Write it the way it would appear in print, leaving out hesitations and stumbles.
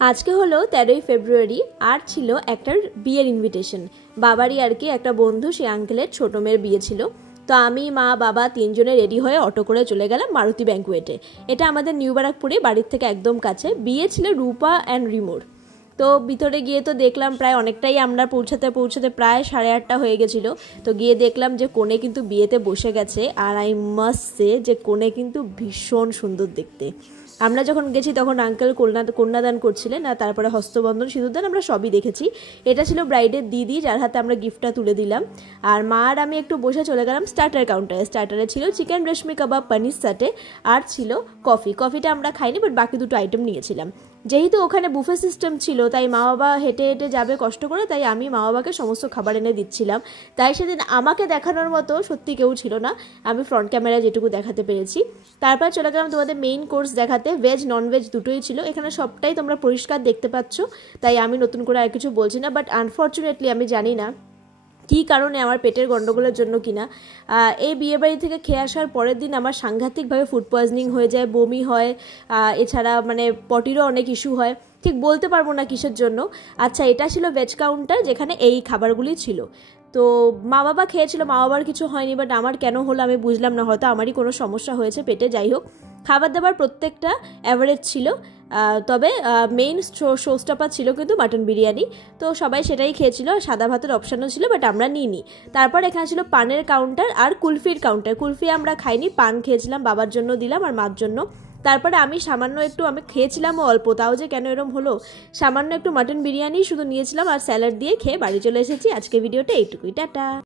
আজকে হলো 13ই ফেব্রুয়ারি আর ছিল একটা বিয়ের ইনভিটেশন বাবারই আর কি একটা বন্ধু সেই আঙ্কেলের ছোট মেয়ের বিয়ে ছিল। তো আমি মা বাবা তিনজনে রেডি হয়ে অটো করে চলে গেলাম মারুতি ব্যাঙ্কুয়েটে। এটা আমাদের নিউ ব্যারাকপুরে বাড়ির থেকে একদম কাছে। বিয়ে ছিল রূপা অ্যান্ড রিমোর। তো ভিতরে গিয়ে তো দেখলাম প্রায় অনেকটাই আমরা পৌঁছাতে প্রায় 8:30 হয়ে গেছিলো। তো গিয়ে দেখলাম যে কনে কিন্তু বিয়েতে বসে গেছে, আর আই মাস্ট সে যে কনে কিন্তু ভীষণ সুন্দর দেখতে। আমরা যখন গেছি তখন আঙ্কেল কন্যাদান করছিলেন, আর তারপরে হস্তবন্ধন সিঁদুরদান আমরা সবই দেখেছি। এটা ছিল ব্রাইডের দিদি, যার হাতে আমরা গিফটটা তুলে দিলাম। আর মা আর আমি একটু বসে চলে গেলাম স্টার্টার কাউন্টারে। স্টার্টারে ছিল চিকেন রেশমি কাবাব, পনির সাটে, আর ছিল কফিটা আমরা খাইনি, বাট বাকি দুটো আইটেম নিয়েছিলাম। যেহেতু ওখানে বুফে সিস্টেম ছিল তাই মা বাবা হেঁটে হেঁটে যাবে কষ্ট করে, তাই আমি মা বাবাকে সমস্ত খাবার এনে দিচ্ছিলাম। তাই সেদিন আমাকে দেখানোর মতো সত্যি কেউ ছিল না, আমি ফ্রন্ট ক্যামেরায় যেটুকু দেখাতে পেরেছি। তারপর চলে গেলাম তোমাদের মেইন কোর্স দেখাতে। ভেজ ননভেজ দুটোই ছিল, এখানে সবটাই তোমরা পরিষ্কার দেখতে পাচ্ছ, তাই আমি নতুন করে আর কিছু বলছি না। বাট আনফর্চুনেটলি আমি জানি না কী কারণে, আমার পেটের গন্ডগোলের জন্য কিনা, এই বিয়েবাড়ি থেকে খেয়ে আসার পরের দিন আমার সাংঘাতিকভাবে ফুড পয়জনিং হয়ে যায়, বমি হয়, এছাড়া মানে পটিরও অনেক ইস্যু হয়, ঠিক বলতে পারবো না কিসের জন্য। আচ্ছা, এটা ছিল ভেজ কাউন্টার যেখানে এই খাবারগুলি ছিল। তো মা বাবা খেয়েছিল, মা বাবার কিছু হয়নি, বাট আমার কেন হলো আমি বুঝলাম না, হয়তো আমারই কোনো সমস্যা হয়েছে পেটে। যাই হোক, খাবার দাবার প্রত্যেকটা অ্যাভারেজ ছিল, তবে মেইন শোস্টপার ছিল কিন্তু মাটন বিরিয়ানি। তো সবাই সেটাই খেয়েছিল, সাদা ভাতের অপশানও ছিল, বাট আমরা নিইনি। তারপর এখানে ছিল পানের কাউন্টার আর কুলফির কাউন্টার। কুলফি আমরা খাইনি, পান খেয়েছিলাম, বাবার জন্য দিলাম আর মার জন্য। তারপরে আমি আমি খেয়েছিলামও অল্প, তাও যে কেন এরম হলো, সামান্য একটু মাটন বিরিয়ানি শুধু নিয়েছিলাম আর স্যালাড দিয়ে খেয়ে বাড়ি চলে এসেছি। আজকে ভিডিওটা এইটুকুই, টাটা।